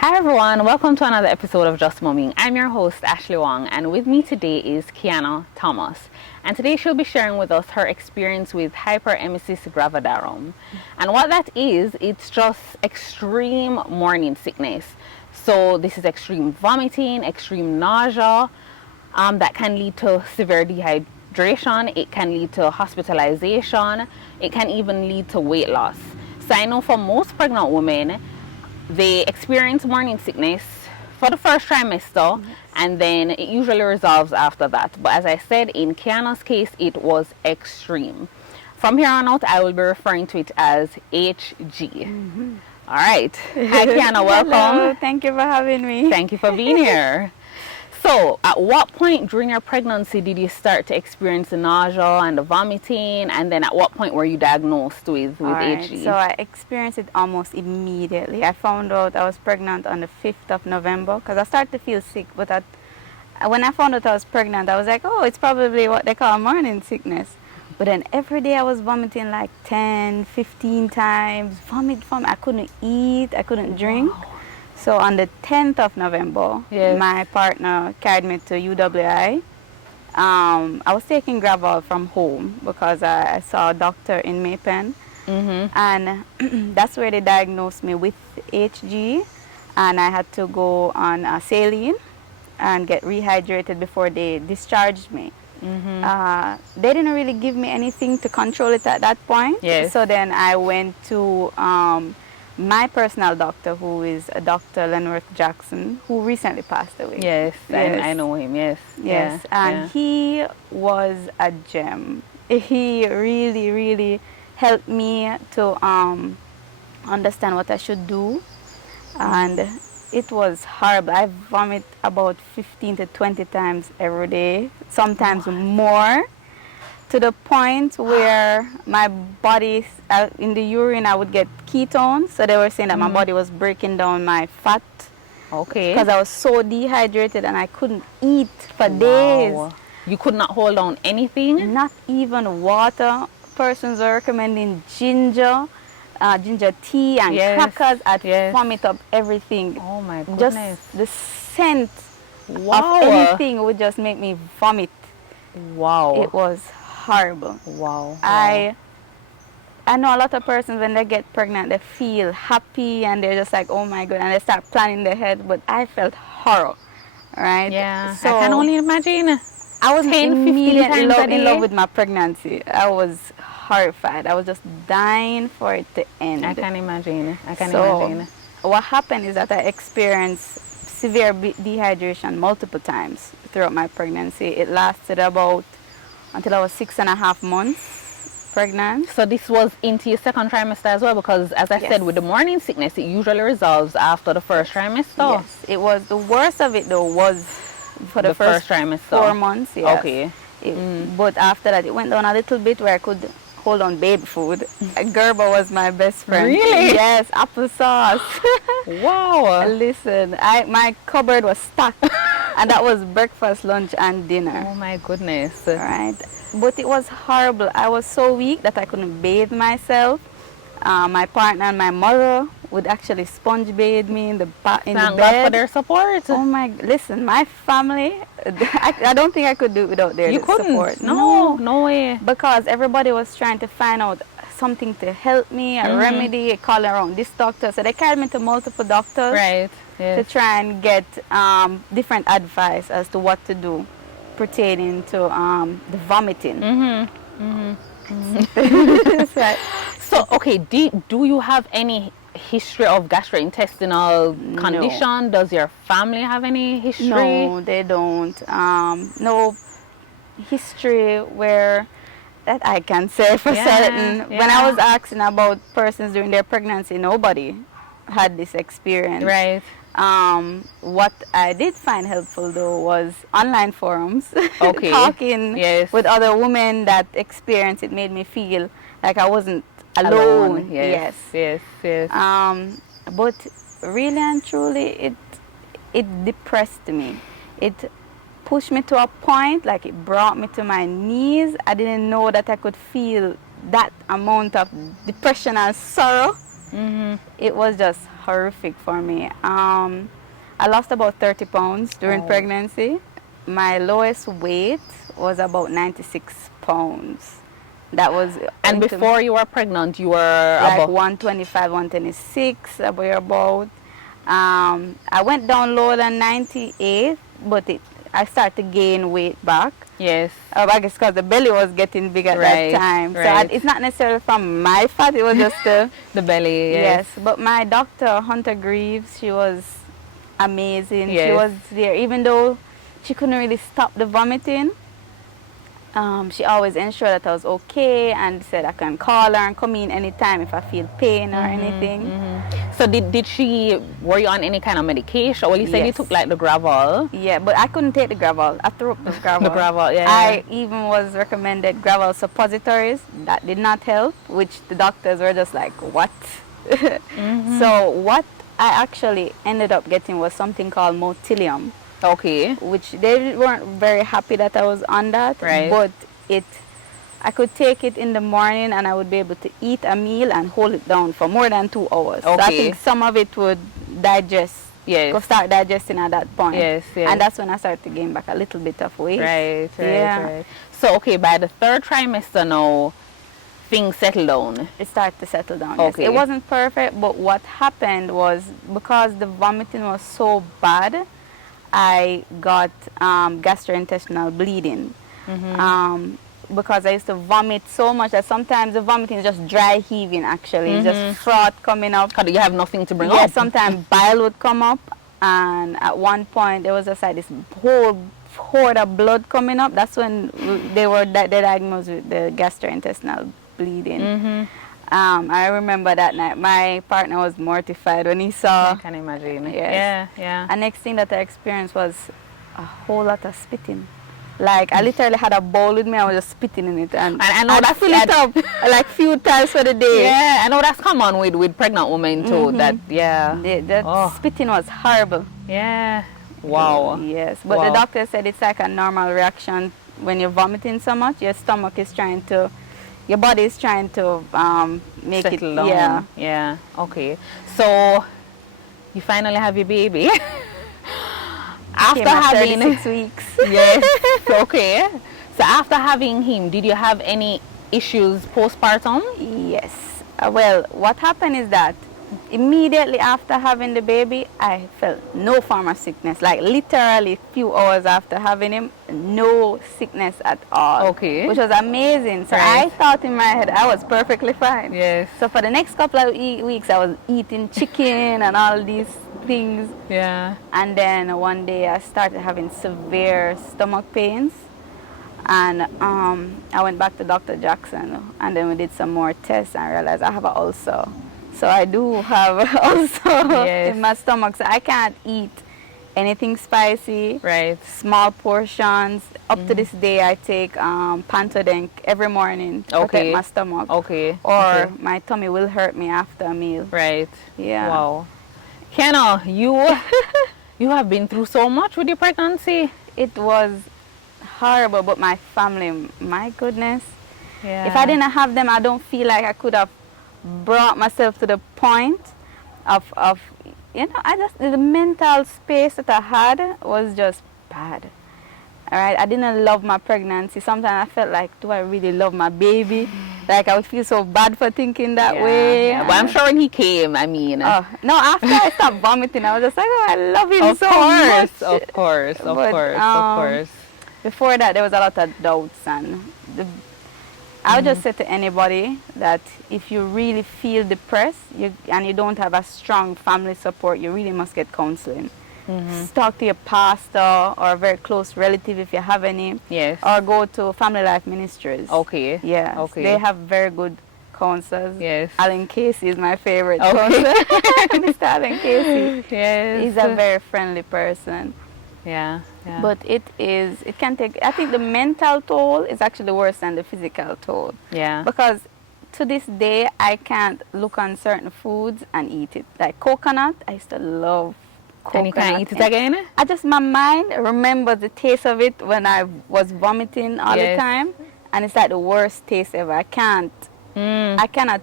Hi everyone, welcome to another episode of Just Momming. I'm your host Ashley Wong, and with me today is Keianna Thomas. And today she'll be sharing with us her experience with Hyperemesis Gravidarum. And what that is, it's just extreme morning sickness. So this is extreme vomiting, extreme nausea, that can lead to severe dehydration. It can lead to hospitalization. It can even lead to weight loss. So I know for most pregnant women, they experience morning sickness for the first trimester, and then it usually resolves after that. But as I said, in Keianna's case, it was extreme. From here on out, I will be referring to it as HG. All right. Hi, Keianna. Welcome. Hello. Thank you for having me. Thank you for being here. So, at what point during your pregnancy did you start to experience the nausea and the vomiting? And then at what point were you diagnosed with HG? So I experienced it almost immediately. I found out I was pregnant on the 5th of November because I started to feel sick. But when I found out I was pregnant, I was like, oh, it's probably what they call morning sickness. But then every day I was vomiting like 10, 15 times. Vomit. I couldn't eat. I couldn't drink. Wow. So on the 10th of November, my partner carried me to UWI. I was taking Gravol from home because I saw a doctor in Maypen. And that's where they diagnosed me with HG. And I had to go on saline and get rehydrated before they discharged me. They didn't really give me anything to control it at that point. So then I went to my personal doctor, who is a Dr. Lenworth Jackson, who recently passed away. Yes. I know him, yes. And he was a gem. He really, really helped me to understand what I should do. And it was horrible. I vomit about 15 to 20 times every day, sometimes more. To the point where my body, in the urine, I would get ketones. So they were saying that my body was breaking down my fat. Okay. Because I was so dehydrated and I couldn't eat for days. You could not hold on anything? Not even water. Persons were recommending ginger tea and crackers. I'd vomit up everything. Oh my goodness. Just the scent of anything would just make me vomit. Wow. It was horrible. Wow. I know a lot of persons when they get pregnant they feel happy and they're just like, oh my god, and they start planning their head, but I felt horror. Right? Yeah. So I can only imagine. I was 10, immediately in love with my pregnancy. I was horrified. I was just dying for it to end. I can imagine. Imagine. What happened is that I experienced severe dehydration multiple times throughout my pregnancy. It lasted until I was 6.5 months pregnant. So this was into your second trimester as well, because as I said, with the morning sickness, it usually resolves after the first trimester. Yes, it was the worst of it though was for the first trimester. 4 months. Yes. Okay. But after that, it went down a little bit where I could hold on baby food. Gerber was my best friend. Really? Yes, applesauce. Wow. Listen, my cupboard was stacked. And that was breakfast, lunch, and dinner. Oh my goodness. Right. But it was horrible. I was so weak that I couldn't bathe myself. My partner and my mother would actually sponge bathe me in the bed. Thank God for their support. Oh my! Listen, my family. I don't think I could do it without their support. No way. Because everybody was trying to find out something to help me, a remedy, call around this doctor. So they carried me to multiple doctors. Right. To try and get different advice as to what to do pertaining to the vomiting. Right. So, okay, do you have any history of gastrointestinal condition? Does your family have any history? No, they don't. No history where that I can say for certain. When I was asking about persons during their pregnancy, nobody had this experience. Right. What I did find helpful though was online forums. Okay. Talking with other women that experienced it made me feel like I wasn't alone. Yes. But really and truly it depressed me. It pushed me to a point, like it brought me to my knees. I didn't know that I could feel that amount of depression and sorrow It was just horrific for me. I lost about 30 pounds during pregnancy. My lowest weight was about 96 pounds. That was... And before you were pregnant, you were like about 125, 126, about. I went down lower than 98, but I started to gain weight back. Yes. I guess because the belly was getting big at that time. Right. So it's not necessarily from my fat, it was just the... the belly, yes. But my doctor, Hunter Greaves, she was amazing. Yes. She was there, even though she couldn't really stop the vomiting. She always ensured that I was okay and said I can call her and come in anytime if I feel pain or anything. So did she, were you on any kind of medication? Well, you said you took like the Gravel. Yeah, but I couldn't take the Gravel. I threw up the Gravel. The Gravel, yeah. I even was recommended Gravel suppositories. That did not help, which the doctors were just like, what? So what I actually ended up getting was something called Motilium. Okay. Which they weren't very happy that I was on that. Right. But I could take it in the morning and I would be able to eat a meal and hold it down for more than 2 hours. Okay. So I think some of it would digest. Yes. Go start digesting at that point. Yes, yes. And that's when I started to gain back a little bit of weight. Right. So, okay, by the 3rd trimester now, things settled down. It started to settle down. Okay. Yes. It wasn't perfect, but what happened was because the vomiting was so bad, I got gastrointestinal bleeding. Because I used to vomit so much that sometimes the vomiting is just dry heaving actually. It's just froth coming up. Because you have nothing to bring Yeah, up. sometimes bile would come up, and at one point there was just like this whole horde of blood coming up. That's when they diagnosed with the gastrointestinal bleeding. I remember that night my partner was mortified when he saw. I can imagine. Yes. Yeah. And next thing that I experienced was a whole lot of spitting. Like I literally had a bowl with me, I was just spitting in it, and I know that's fill it up like few times for the day. Yeah, I know that's common with pregnant women too. That spitting was horrible. Yeah. Wow. Yes, but the doctor said it's like a normal reaction when you're vomiting so much. Your stomach is trying to, your body is trying to make settle it down. Yeah. Yeah. Okay. So you finally have your baby. After having 36 weeks. Yes. Okay. So after having him, did you have any issues postpartum? Yes. Well, what happened is that immediately after having the baby, I felt no form of sickness. Like literally a few hours after having him, no sickness at all. Okay. Which was amazing. So I thought in my head I was perfectly fine. Yes. So for the next couple of weeks, I was eating chicken and all these things. Yeah. And then one day I started having severe stomach pains. And I went back to Dr. Jackson, and then we did some more tests and realized I have an ulcer. So I do have an ulcer in my stomach, so I can't eat anything spicy. Right. Small portions. Up to this day, I take Pantodent every morning to protect my stomach. Okay. Or my tummy will hurt me after a meal. Right. Yeah. Wow. Keianna, you have been through so much with your pregnancy. It was horrible, but my family, my goodness. Yeah. If I didn't have them, I don't feel like I could have brought myself to the point of the mental space that I had was just bad. All right, I didn't love my pregnancy. Sometimes I felt like, do I really love my baby? Like I would feel so bad for thinking that way. Yeah. But I'm sure when he came, I mean. No, after I stopped vomiting, I was just like, oh, I love him so much. Of course. Before that, there was a lot of doubts, and I would just say to anybody that if you really feel depressed and you don't have a strong family support, you really must get counseling. Talk to your pastor or a very close relative if you have any. Yes. Or go to Family Life Ministries. Okay. Yeah. Okay. They have very good counselors. Yes. Alan Casey is my favorite counselor. Mr. Alan Casey. Yes. He's a very friendly person. Yeah. But it can take, I think the mental toll is actually worse than the physical toll. Yeah. Because to this day, I can't look on certain foods and eat it. Like coconut, I used to love coconut. And you can't eat it again? My mind remembers the taste of it when I was vomiting all the time. And it's like the worst taste ever. I cannot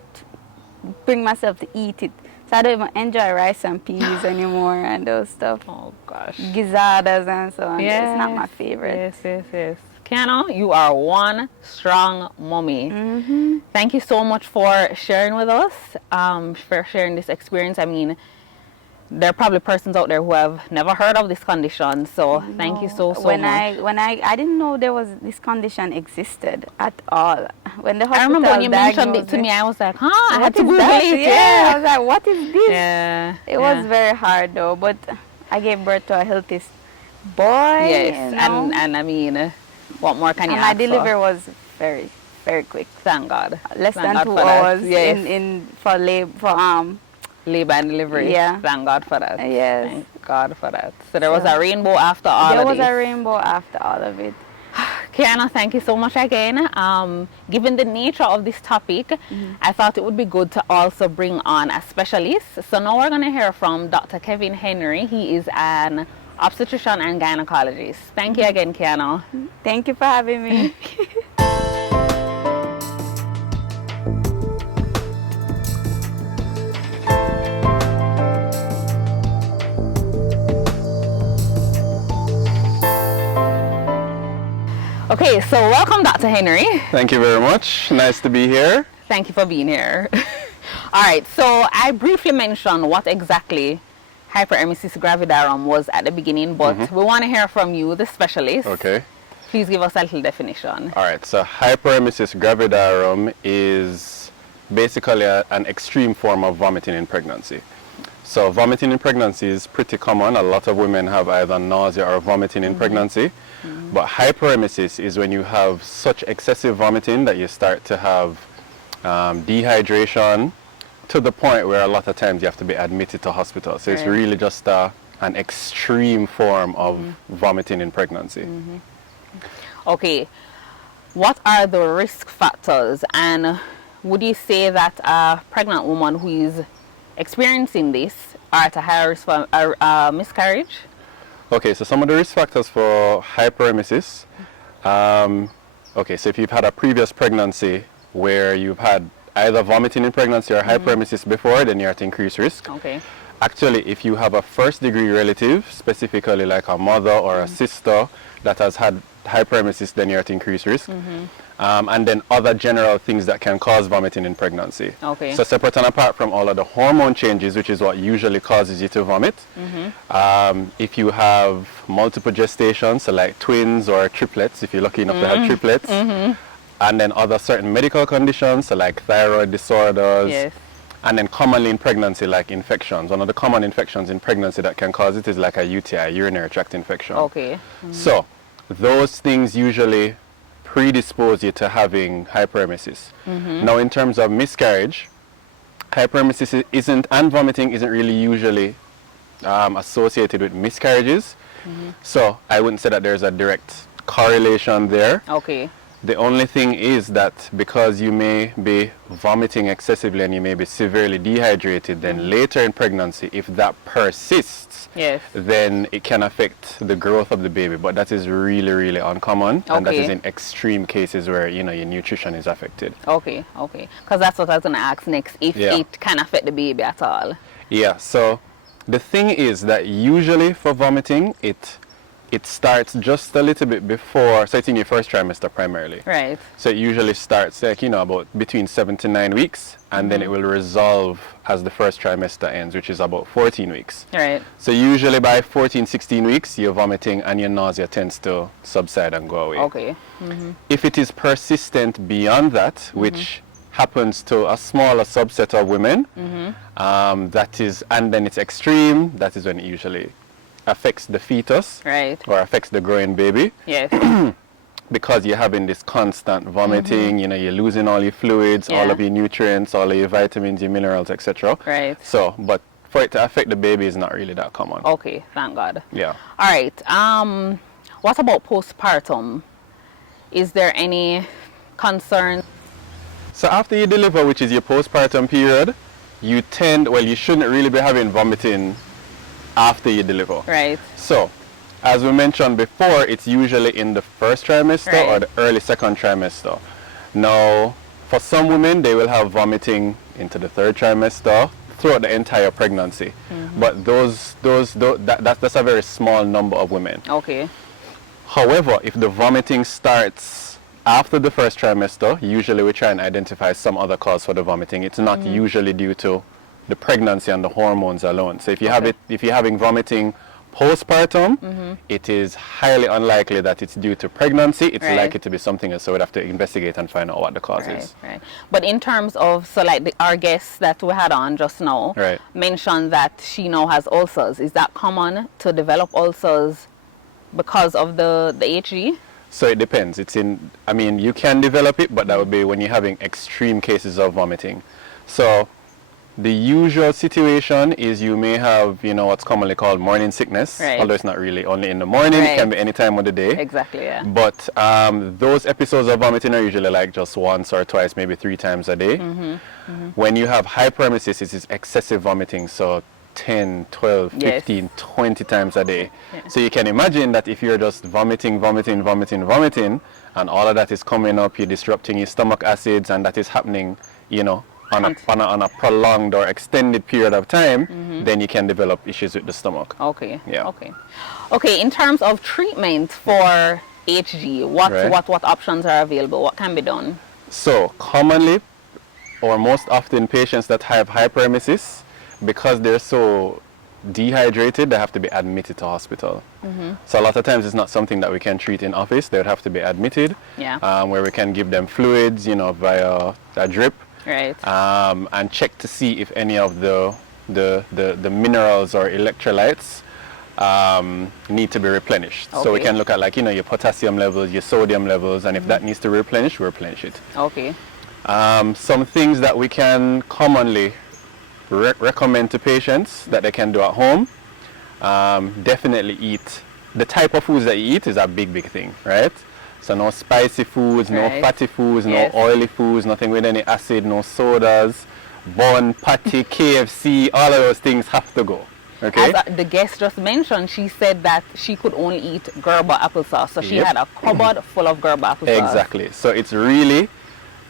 bring myself to eat it. So I don't even enjoy rice and peas anymore and those stuff. Oh gosh. Gizadas and so on. Yes. It's not my favorite. Yes. Keianna, you are one strong mommy. Mm-hmm. Thank you so much for sharing with us, for sharing this experience. I mean, there are probably persons out there who have never heard of this condition, so thank you so much. When I didn't know there was this condition existed at all. When the hospital I remember when you mentioned it to me, I was like, I had to Google it. Yeah, I was like, what is this? Yeah. It was very hard though, but I gave birth to a healthy boy. Yes, you know? and I mean, what more can you and ask my delivery for? was very, very quick. Thank God. Less Thank than God 2 for that. hours Yes. for Labor and delivery. Yeah. Thank God for that. Yes. Thank God for that. So there was a rainbow after all of There was this. a rainbow after all of it. Keianna, thank you so much again. Given the nature of this topic, I thought it would be good to also bring on a specialist. So now we're going to hear from Dr. Kevin Henry. He is an obstetrician and gynecologist. Thank you again, Keianna. Thank you for having me. Okay, so welcome, Dr. Henry. Thank you very much. Nice to be here. Thank you for being here. All right, so I briefly mentioned what exactly Hyperemesis Gravidarum was at the beginning, but we want to hear from you, the specialist. Okay. Please give us a little definition. All right. So Hyperemesis gravidarum is basically an extreme form of vomiting in pregnancy. So vomiting in pregnancy is pretty common. A lot of women have either nausea or vomiting in pregnancy. But hyperemesis is when you have such excessive vomiting that you start to have dehydration to the point where a lot of times you have to be admitted to hospital. So it's really just an extreme form of vomiting in pregnancy. Okay, what are the risk factors, and would you say that a pregnant woman who is experiencing this are at a higher risk for miscarriage? Okay, so some of the risk factors for hyperemesis. Okay, so if you've had a previous pregnancy where you've had either vomiting in pregnancy or hyperemesis before, then you're at increased risk. Okay. Actually, if you have a first degree relative, specifically like a mother or a sister that has had hyperemesis, then you're at increased risk. And then other general things that can cause vomiting in pregnancy. Okay. So separate and apart from all of the hormone changes, which is what usually causes you to vomit, if you have multiple gestations, so like twins or triplets, if you're lucky enough to have triplets, and then other certain medical conditions, so like thyroid disorders, Yes. and then commonly in pregnancy, like infections. One of the common infections in pregnancy that can cause it is like a UTI, urinary tract infection. Okay. So those things usually predispose you to having hyperemesis. Now in terms of miscarriage, hyperemesis isn't, and vomiting isn't really usually associated with miscarriages. So I wouldn't say that there's a direct correlation there. Okay. The only thing is that because you may be vomiting excessively and you may be severely dehydrated, then later in pregnancy, if that persists, Yes. then it can affect the growth of the baby. But that is really, really uncommon. And that is Okay. in extreme cases where, you know, your nutrition is affected. Okay. Because that's what I was going to ask next, if Yeah. it can affect the baby at all. Yeah, so the thing is that usually for vomiting, it starts just a little bit before, so it's in your first trimester primarily. Right. So it usually starts like, you know, about between 7 to 9 weeks, and then it will resolve as the first trimester ends, which is about 14 weeks. Right. So usually by 14, 16 weeks, your vomiting and your nausea tends to subside and go away. Okay. If it is persistent beyond that, which happens to a smaller subset of women, that is, and then it's extreme, that is when it usually affects the fetus Right. or affects the growing baby, Yes. because you're having this constant vomiting, you know, you're losing all your fluids, all Yeah. of your nutrients, all of your vitamins, your minerals, etc. Right. So, but for it to affect the baby is not really that common. Okay. Thank God. Yeah. All right. What about postpartum? Is there any concern? So after you deliver, which is your postpartum period, you shouldn't really be having vomiting after you deliver. Right. So, as we mentioned before, it's usually in the first trimester Right. or the early second trimester. Now, for some women, they will have vomiting into the third trimester, throughout the entire pregnancy. But that's a very small number of women. Okay. However, if the vomiting starts after the first trimester, usually we try and identify some other cause for the vomiting. It's not usually due to the pregnancy and the hormones alone. So if you if you're having vomiting postpartum, it is highly unlikely that it's due to pregnancy. It's likely to be something else. So we'd have to investigate and find out what the cause is. Right. But in terms of, so like our guest that we had on just now mentioned that she now has ulcers. Is that common to develop ulcers because of the HG? So it depends. I mean, you can develop it, but that would be when you're having extreme cases of vomiting. So the usual situation is you may have, what's commonly called morning sickness, although it's not really only in the morning, it can be any time of the day. Exactly, yeah. But those episodes of vomiting are usually like just once or twice, maybe 3 times a day. When you have hyperemesis, it is excessive vomiting, so 10, 12, 15, 20 times a day. So you can imagine that if you're just vomiting, and all of that is coming up, you're disrupting your stomach acids, and that is happening, on a prolonged or extended period of time, then you can develop issues with the stomach. Okay. Yeah. Okay. In terms of treatment for HG, what options are available? What can be done? So commonly, or most often, patients that have hyperemesis, because they're so dehydrated, they have to be admitted to hospital. So a lot of times it's not something that we can treat in office. They would have to be admitted, where we can give them fluids, via a drip. Right. And check to see if any of the minerals or electrolytes need to be replenished. So we can look at your potassium levels, your sodium levels, and if that needs to replenish, we replenish it. Okay. Some things that we can commonly recommend to patients that they can do at home, definitely eat. The type of foods that you eat is a big thing, right? So no spicy foods, no fatty foods, no oily foods, nothing with any acid, no sodas, bun, patty, KFC, all of those things have to go. Okay? As the guest just mentioned, she said that she could only eat Gerber applesauce. So she had a cupboard full of Gerber applesauce. Exactly. So it's really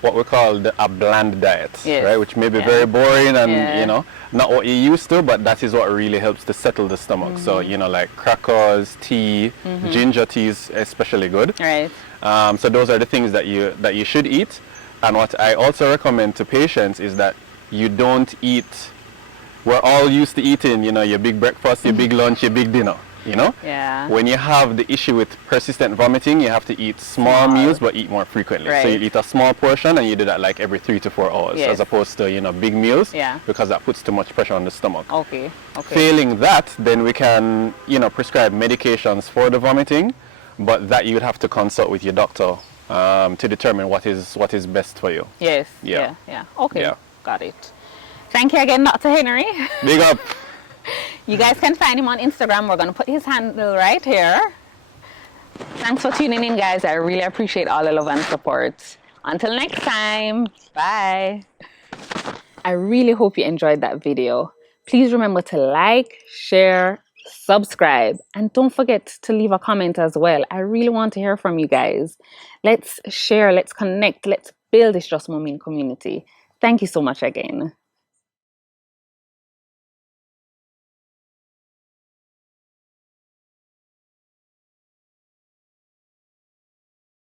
what we call a bland diet, right? Which may be very boring and not what you're used to, but that is what really helps to settle the stomach. So like crackers, tea, ginger tea is especially good. Right. So those are the things that you should eat. And what I also recommend to patients is that you don't eat. We're all used to eating, your big breakfast, your big lunch, your big dinner. Yeah. When you have the issue with persistent vomiting, you have to eat small meals but eat more frequently. So you eat a small portion and you do that like every 3 to 4 hours, as opposed to big meals, because that puts too much pressure on the stomach. Okay. Failing that, then we can prescribe medications for the vomiting, but that you would have to consult with your doctor to determine what is best for you. Yes. Yeah. Okay. Yeah. Got it. Thank you again, Dr. Henry. Big up. You guys can find him on Instagram. We're going to put his handle right here. Thanks for tuning in, guys. I really appreciate all the love and support. Until next time, bye. I really hope you enjoyed that video. Please remember to like, share, subscribe, and don't forget to leave a comment as well. I really want to hear from you guys. Let's share, let's connect, let's build this Just Mommy community. Thank you so much again.